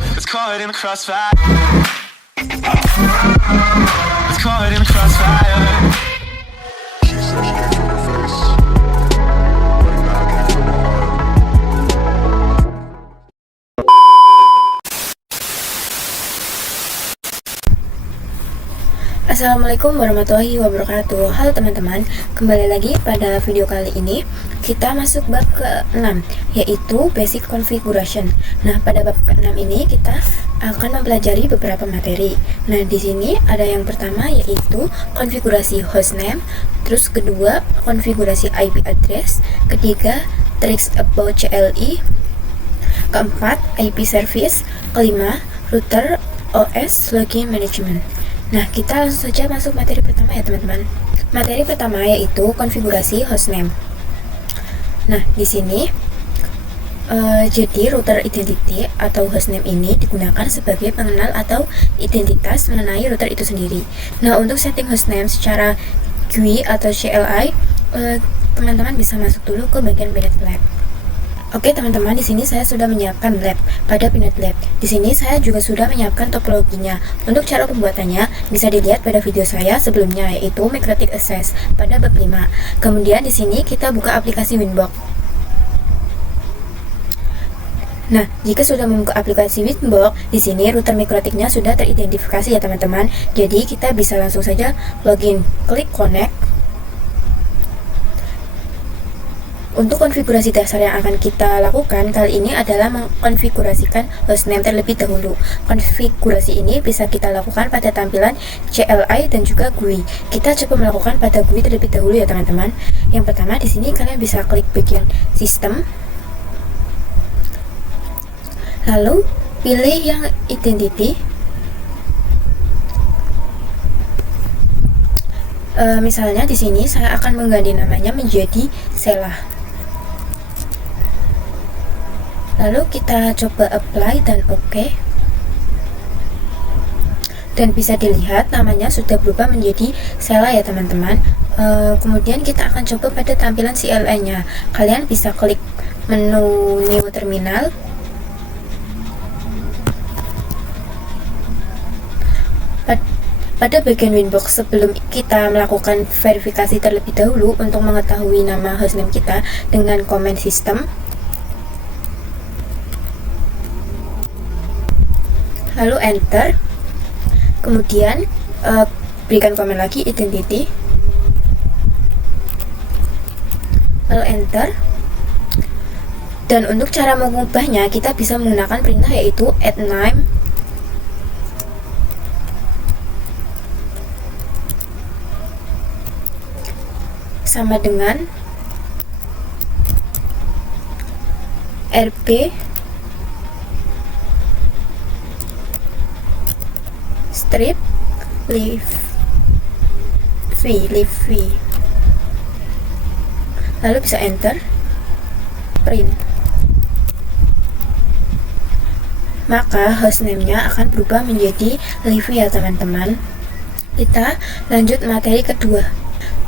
It's caught in the crossfire. It's caught in the crossfire. She said she can't feel my face, but now I can't feel my heart. Assalamualaikum warahmatullahi wabarakatuh. Halo teman-teman, kembali lagi pada video kali ini. Kita masuk bab ke-6, yaitu Basic Configuration. Nah, pada bab ke-6 ini kita akan mempelajari beberapa materi. Nah, di sini ada yang pertama yaitu konfigurasi hostname, terus kedua konfigurasi IP address, ketiga tricks about CLI, keempat IP service, kelima router OS login management. Nah, kita langsung saja masuk materi pertama ya teman-teman. Materi pertama yaitu konfigurasi hostname. Nah, di sini jadi router identity atau hostname ini digunakan sebagai pengenal atau identitas mengenai router itu sendiri. Nah, untuk setting hostname secara GUI atau CLI, teman-teman bisa masuk dulu ke bagian Pinet Lab. Oke teman-teman, di sini saya sudah menyiapkan lab pada Pinet Lab. Di sini saya juga sudah menyiapkan topologinya. Untuk cara pembuatannya bisa dilihat pada video saya sebelumnya, yaitu Microtik Access pada bab 5. Kemudian di sini kita buka aplikasi Winbox. Nah, jika sudah membuka aplikasi Winbox, di sini router Microtiknya sudah teridentifikasi ya teman-teman. Jadi kita bisa langsung saja login, klik connect. Untuk konfigurasi dasar yang akan kita lakukan kali ini adalah mengkonfigurasikan hostname terlebih dahulu. Konfigurasi ini bisa kita lakukan pada tampilan CLI dan juga GUI. Kita coba melakukan pada GUI terlebih dahulu ya teman-teman. Yang pertama di sini kalian bisa klik bagian sistem, lalu pilih yang identity. Misalnya di sini saya akan mengganti namanya menjadi Sela. Lalu kita coba apply dan OK. Dan bisa dilihat namanya sudah berubah menjadi Sela ya teman-teman. Kemudian kita akan coba pada tampilan CLI-nya. Kalian bisa klik menu New Terminal. Pada bagian Winbox, sebelum kita melakukan verifikasi terlebih dahulu untuk mengetahui nama hostname kita dengan komen sistem, lalu enter, kemudian berikan komen lagi identity, lalu enter. Dan untuk cara mengubahnya kita bisa menggunakan perintah yaitu add name sama dengan rb strip live v, lalu bisa enter, print. Maka hostname-nya akan berubah menjadi live ya teman-teman. Kita lanjut materi kedua.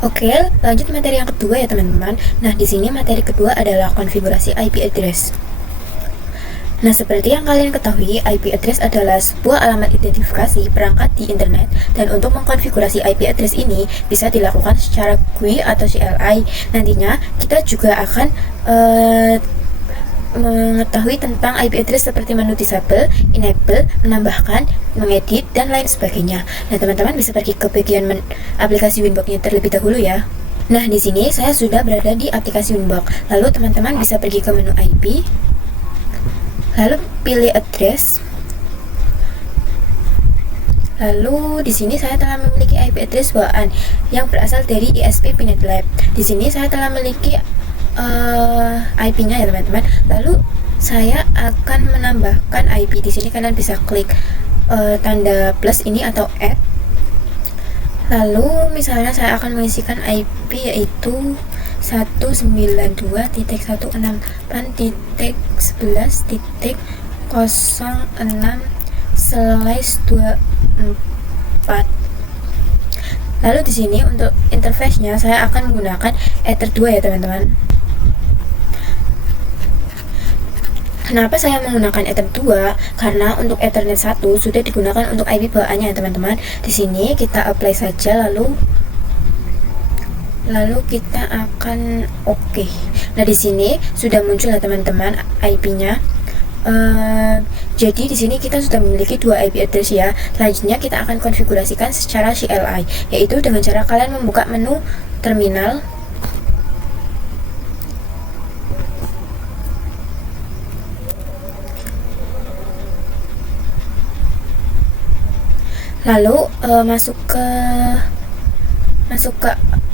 Oke, lanjut materi yang kedua ya teman-teman. Nah, di sini materi kedua adalah konfigurasi IP address. Nah, seperti yang kalian ketahui, IP address adalah sebuah alamat identifikasi perangkat di internet, dan untuk mengkonfigurasi IP address ini bisa dilakukan secara GUI atau CLI. Nantinya kita juga akan mengetahui tentang IP address seperti menu disable, enable, menambahkan, mengedit, dan lain sebagainya. Nah, teman-teman bisa pergi ke bagian aplikasi Winbox-nya terlebih dahulu ya. Nah, di sini saya sudah berada di aplikasi Winbox. Lalu teman-teman bisa pergi ke menu IP, lalu pilih address. Lalu di sini saya telah memiliki IP address bawaan yang berasal dari ISP Pinet Lab. Di sini saya telah memiliki IP-nya ya teman-teman. Lalu saya akan menambahkan IP. Di sini kalian bisa klik tanda plus ini atau add. Lalu misalnya saya akan mengisikan IP yaitu 192.168.11.06/24. Lalu di sini untuk interface-nya saya akan menggunakan Ether 2 ya teman-teman. Kenapa saya menggunakan Ethernet 2? Karena untuk Ethernet 1 sudah digunakan untuk IP bawaannya ya teman-teman. Di sini kita apply saja, lalu kita akan oke. Nah, di sini sudah muncul ya teman-teman IP-nya. Jadi di sini kita sudah memiliki 2 IP address ya. Selanjutnya kita akan konfigurasikan secara CLI, yaitu dengan cara kalian membuka menu terminal. Lalu masuk ke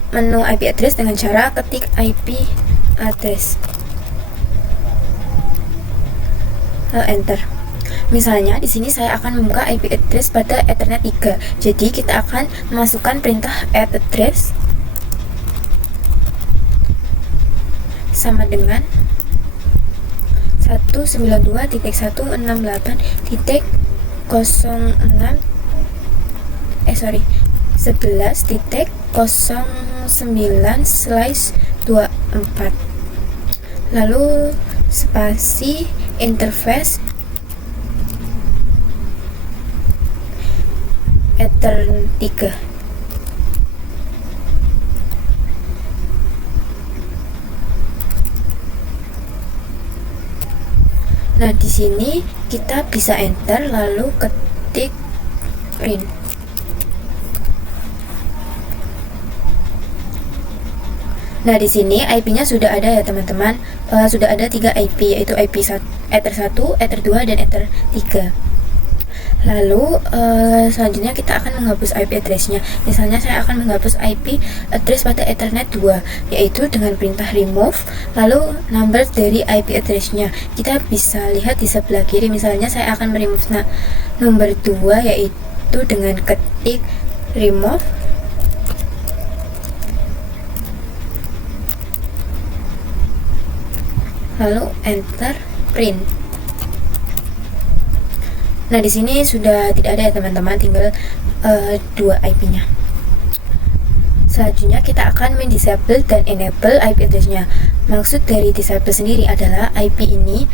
menu IP address dengan cara ketik IP address, lalu enter. Misalnya di sini saya akan membuka IP address pada Ethernet 3. Jadi kita akan memasukkan perintah add address sama dengan 11.09/24, lalu spasi interface Ether 3. Nah, di sini kita bisa enter lalu ketik print. Nah, di sini IP-nya sudah ada ya teman-teman. Sudah ada 3 IP, yaitu IP Ether 1, Ether 2, dan Ether 3. Lalu selanjutnya kita akan menghapus IP address-nya. Misalnya saya akan menghapus IP address pada Ethernet 2, yaitu dengan perintah remove lalu number dari IP address-nya. Kita bisa lihat di sebelah kiri. Misalnya saya akan remove nomor 2, yaitu dengan ketik remove lalu enter print. Nah, di sini sudah tidak ada ya teman-teman, tinggal 2 IP-nya. Selanjutnya kita akan disable dan enable IP address-nya. Maksud dari disable sendiri adalah IP ini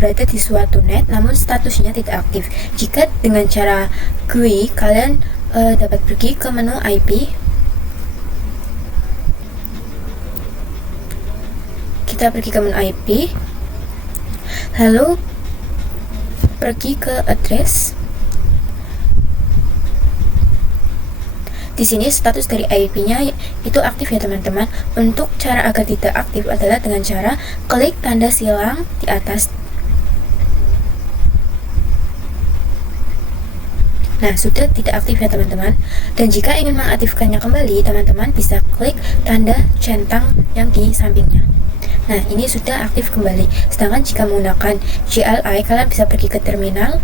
berada di suatu net namun statusnya tidak aktif. Jika dengan cara GUI, kalian dapat pergi ke menu IP. Kita pergi ke menu IP, lalu pergi ke address. Di sini status dari IP-nya itu aktif ya teman-teman. Untuk cara agar tidak aktif adalah dengan cara klik tanda silang di atas. Nah, sudah tidak aktif ya teman-teman. Dan jika ingin mengaktifkannya kembali, teman-teman bisa klik tanda centang yang di sampingnya. Nah, ini sudah aktif kembali. Sedangkan jika menggunakan CLI, kalian bisa pergi ke terminal.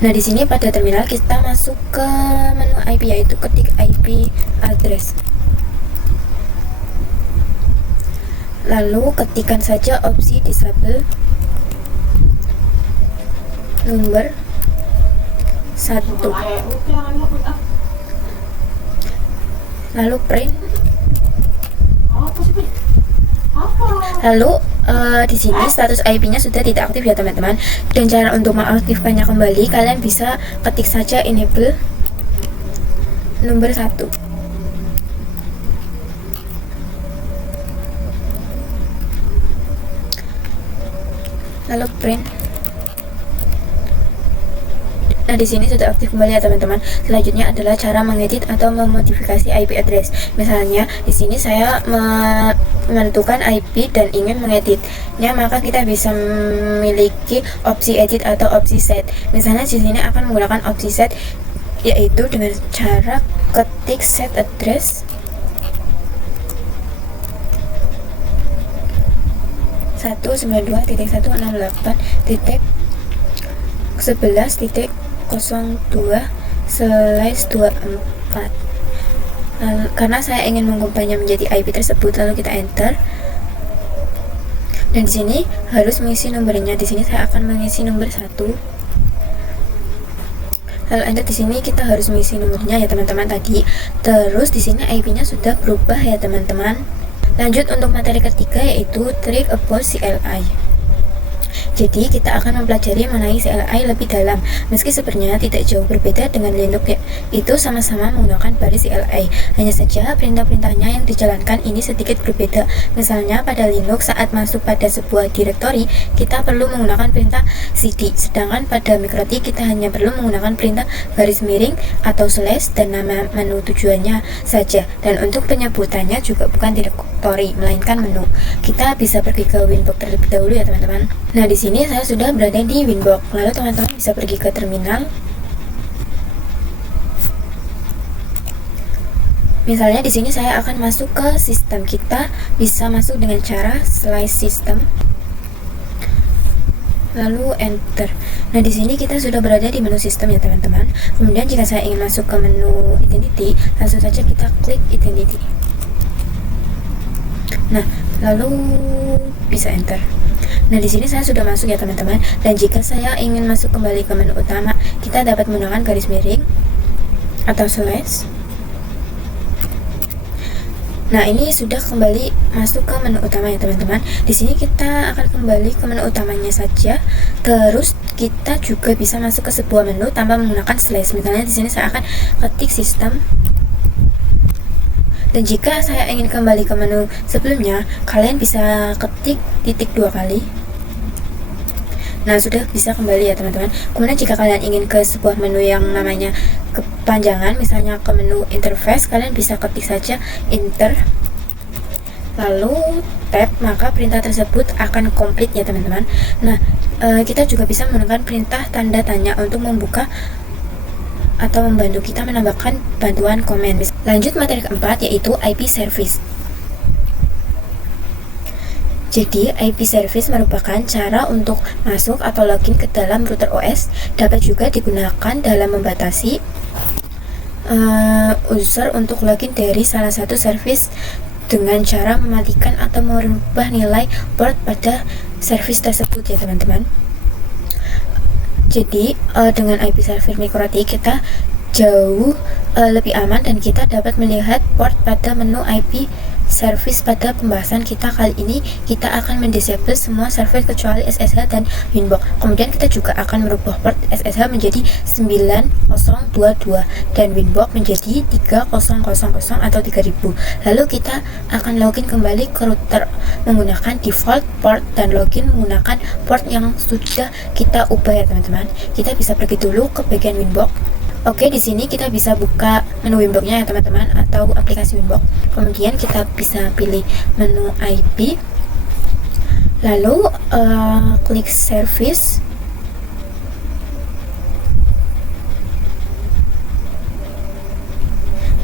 Nah, di sini pada terminal kita masuk ke menu IP, yaitu ketik IP address. Lalu ketikkan saja opsi disable nomor 1. Lalu print. Lalu di sini status IP-nya sudah tidak aktif ya teman-teman. Dan cara untuk mengaktifkannya kembali, kalian bisa ketik saja enable nomor 1. Lalu print. Nah, di sini sudah aktif kembali ya teman-teman. Selanjutnya adalah cara mengedit atau memodifikasi IP address. Misalnya di sini saya menentukan IP dan ingin mengeditnya, maka kita bisa memiliki opsi edit atau opsi set. Misalnya di sini akan menggunakan opsi set, yaitu dengan cara ketik set address 192.11.02/24. Karena saya ingin mengubahnya menjadi IP tersebut, lalu kita enter. Dan di sini harus mengisi nomornya. Di sini saya akan mengisi nomor 1. Lalu enter di sini kita harus mengisi nomornya ya teman-teman tadi. Terus di sini IP-nya sudah berubah ya teman-teman. Lanjut untuk materi ketiga yaitu trick about CLI. Jadi kita akan mempelajari mengenai CLI lebih dalam. Meski sebenarnya tidak jauh berbeda dengan Linux ya, itu sama-sama menggunakan baris CLI. Hanya saja perintah-perintahnya yang dijalankan ini sedikit berbeda. Misalnya pada Linux saat masuk pada sebuah direktori, kita perlu menggunakan perintah cd. Sedangkan pada Mikrotik kita hanya perlu menggunakan perintah garis miring atau slash dan nama menu tujuannya saja. Dan untuk penyebutannya juga bukan direktori, melainkan menu. Kita bisa pergi ke Winbox terlebih dahulu ya teman-teman. Nah, di sini saya sudah berada di Winbox. Lalu teman-teman bisa pergi ke terminal. Misalnya di sini saya akan masuk ke sistem. Kita bisa masuk dengan cara slice system. Lalu enter. Nah, di sini kita sudah berada di menu sistem ya teman-teman. Kemudian jika saya ingin masuk ke menu identity, langsung saja kita klik identity. Nah, lalu bisa enter. Nah, di sini saya sudah masuk ya teman-teman. Dan jika saya ingin masuk kembali ke menu utama, kita dapat menggunakan garis miring atau slash. Nah, ini sudah kembali masuk ke menu utama ya teman-teman. Di sini kita akan kembali ke menu utamanya saja. Terus kita juga bisa masuk ke sebuah menu tanpa menggunakan slash. Misalnya di sini saya akan ketik sistem. Dan jika saya ingin kembali ke menu sebelumnya, kalian bisa ketik titik 2 kali. Nah, sudah bisa kembali ya teman-teman. Kemudian jika kalian ingin ke sebuah menu yang namanya kepanjangan, misalnya ke menu interface, kalian bisa ketik saja enter lalu tab, maka perintah tersebut akan komplit ya teman-teman. Nah, kita juga bisa menggunakan perintah tanda tanya untuk membuka atau membantu kita menambahkan bantuan komen. Lanjut materi keempat yaitu IP service. Jadi, IP service merupakan cara untuk masuk atau login ke dalam router OS. Dapat juga digunakan dalam membatasi user untuk login dari salah satu service dengan cara mematikan atau merubah nilai port pada service tersebut ya teman-teman. Jadi, dengan IP service Mikrotik kita jauh lebih aman dan kita dapat melihat port pada menu IP service. Pada pembahasan kita kali ini, kita akan mendisable semua service kecuali SSH dan Winbox. Kemudian kita juga akan merubah port SSH menjadi 9022 dan Winbox menjadi 3000 atau 3000. Lalu kita akan login kembali ke router menggunakan default port dan login menggunakan port yang sudah kita ubah ya teman-teman. Kita bisa pergi dulu ke bagian Winbox. Oke, di sini kita bisa buka menu Winbox-nya ya teman-teman, atau aplikasi Winbox. Kemudian kita bisa pilih menu IP, lalu klik service.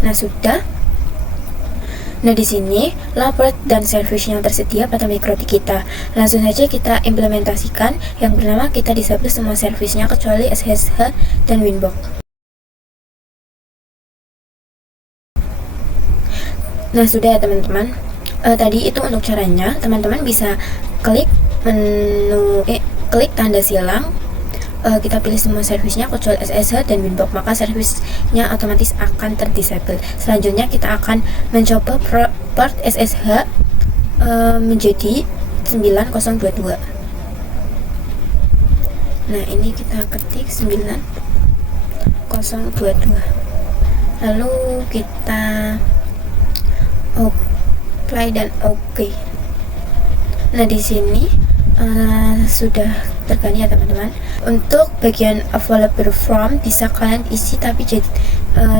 Nah, sudah. Nah, di sini port dan service yang tersedia pada Mikrotik kita. Langsung saja kita implementasikan yang bernama kita disable semua servicenya kecuali SSH dan Winbox. Nah, sudah ya teman-teman. Tadi itu untuk caranya. Teman-teman bisa klik menu klik tanda silang. Kita pilih semua servisnya kecuali SSH dan Winbox, maka servisnya otomatis akan terdisable. Selanjutnya kita akan mencoba port SSH menjadi 9022. Nah, ini kita ketik 9022. Lalu kita apply dan oke. Nah, di sini sudah terganti ya teman-teman. Untuk bagian available from bisa kalian isi, tapi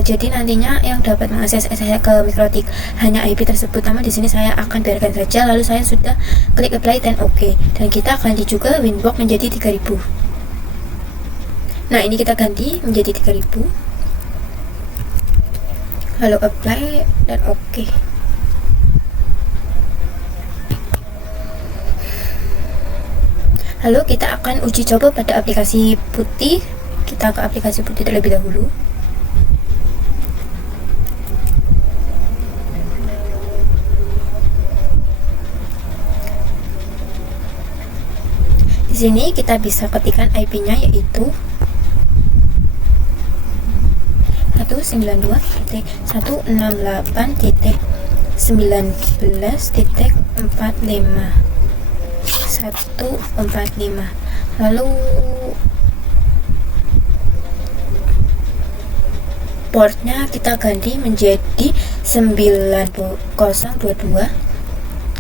jadi nantinya yang dapat mengakses saya ke Mikrotik hanya IP tersebut. Namun di sini saya akan biarkan saja. Lalu saya sudah klik apply dan oke. Dan kita ganti juga Winbox menjadi 3000. Nah, ini kita ganti menjadi 3000. Lalu apply dan oke. Lalu kita akan uji coba pada aplikasi putih. Kita ke aplikasi putih terlebih dahulu. Di sini kita bisa ketikkan IP-nya yaitu 168.168.19.145. Lalu portnya kita ganti menjadi 9022.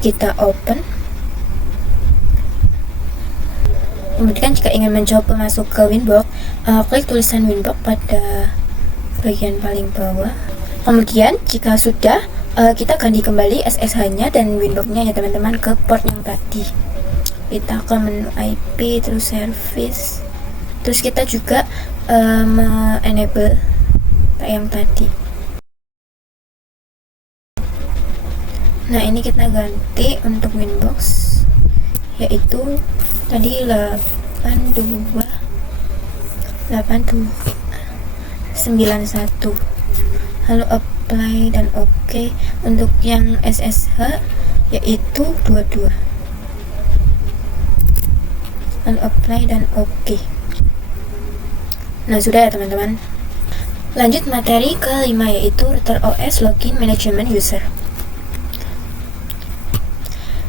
Kita open. Kemudian jika ingin mencoba masuk ke Winbox, klik tulisan Winbox pada bagian paling bawah. Kemudian jika sudah, kita ganti kembali SSH-nya dan Winbox-nya ya teman-teman ke port yang tadi. Kita ke menu IP, terus service, terus kita juga enable yang tadi. Nah, ini kita ganti untuk Winbox, yaitu tadi 82.82.91. Lalu apply dan OK. Untuk yang SSH yaitu 22. Lalu apply dan OK. Nah, sudah ya teman-teman. Lanjut materi kelima, yaitu router OS login management user.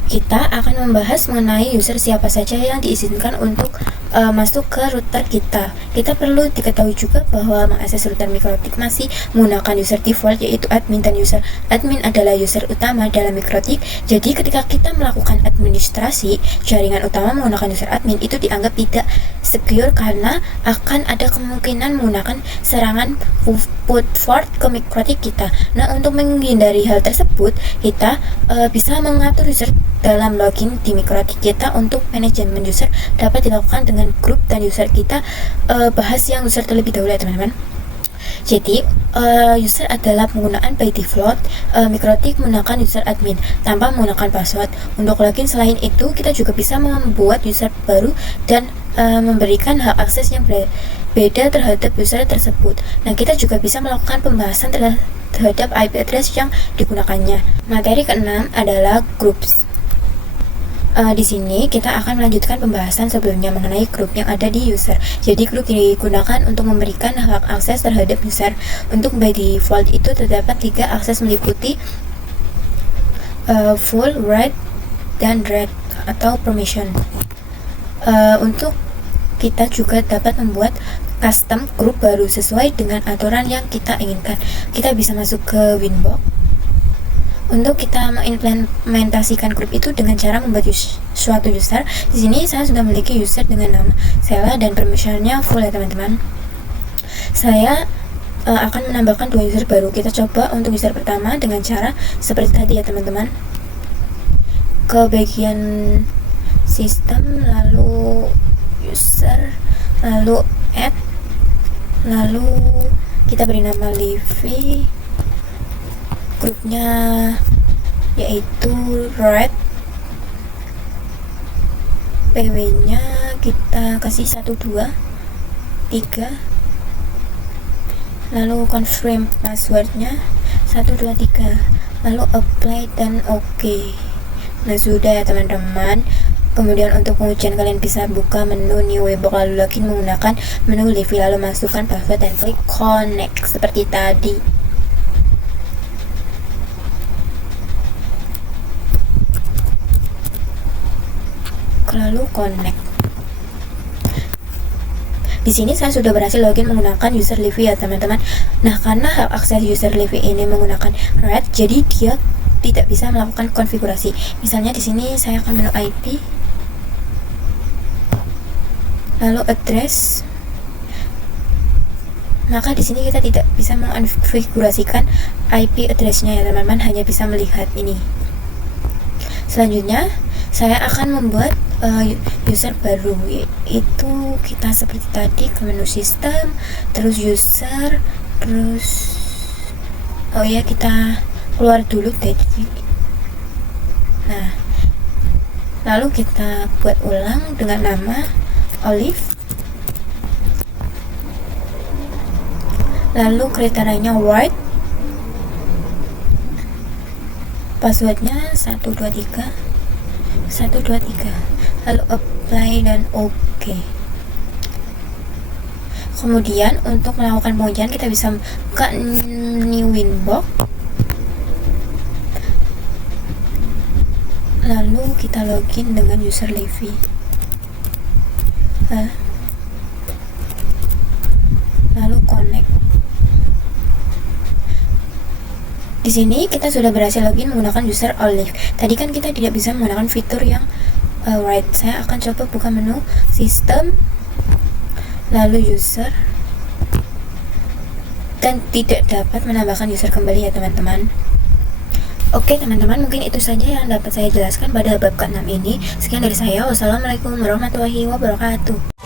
Kita akan membahas mengenai user siapa saja yang diizinkan untuk masuk ke router kita. Kita perlu diketahui juga bahwa mengakses router Mikrotik masih menggunakan user default, yaitu admin dan user. Admin adalah user utama dalam Mikrotik. Jadi ketika kita melakukan administrasi jaringan utama menggunakan user admin, itu dianggap tidak secure karena akan ada kemungkinan menggunakan serangan port ke Mikrotik kita. Nah, untuk menghindari hal tersebut, kita bisa mengatur user dalam login di Mikrotik kita. Untuk manajemen user dapat dilakukan dengan grup dan user. Kita bahas yang user terlebih dahulu ya teman-teman. Jadi user adalah penggunaan by default. Mikrotik menggunakan user admin tanpa menggunakan password. Untuk login selain itu, kita juga bisa membuat user baru dan memberikan hak akses yang beda terhadap user tersebut. Nah, kita juga bisa melakukan pembahasan terhadap IP address yang digunakannya. Materi keenam adalah groups. Di sini kita akan melanjutkan pembahasan sebelumnya mengenai grup yang ada di user. Jadi grup digunakan untuk memberikan hak akses terhadap user. Untuk by default itu terdapat 3 akses meliputi full, write, dan read atau permission. Untuk kita juga dapat membuat custom grup baru sesuai dengan aturan yang kita inginkan. Kita bisa masuk ke Winbox. Untuk kita mengimplementasikan grup itu dengan cara membuat suatu user. Di sini saya sudah memiliki user dengan nama Sela dan permissionnya full ya teman-teman. Saya akan menambahkan 2 user baru. Kita coba untuk user pertama dengan cara seperti tadi ya teman-teman. Ke bagian sistem, lalu user, lalu add, lalu kita beri nama Livy. Grupnya yaitu red, PW nya kita kasih 1 2 3, lalu confirm passwordnya 1 2 3, lalu apply dan OK. Nah, sudah ya teman-teman. Kemudian untuk pengujian kalian bisa buka menu new Winbox lalu login menggunakan menu Livy, lalu masukkan password dan klik connect seperti tadi. Lalu connect. Di sini saya sudah berhasil login menggunakan user Livy ya teman-teman. Nah, karena hak akses user Livy ini menggunakan red, jadi dia tidak bisa melakukan konfigurasi. Misalnya di sini saya akan menu IP, lalu address. Maka di sini kita tidak bisa mengkonfigurasikan IP addressnya ya teman-teman, hanya bisa melihat ini. Selanjutnya saya akan membuat user baru, yaitu kita seperti tadi ke menu sistem, terus user, terus kita keluar dulu dari. Nah, lalu kita buat ulang dengan nama Olive, lalu kriterianya white, passwordnya 1 2 3, lalu apply dan OK. Kemudian untuk melakukan pengujian kita bisa buka new winbox, lalu kita login dengan user Livy. Lalu connect. Di sini kita sudah berhasil login menggunakan user Olive. Tadi kan kita tidak bisa menggunakan fitur yang right. Saya akan coba buka menu sistem, lalu user, dan tidak dapat menambahkan user kembali ya teman-teman. Oke teman-teman, mungkin itu saja yang dapat saya jelaskan pada bab ke-6 ini. Sekian dari saya. Wassalamualaikum warahmatullahi wabarakatuh.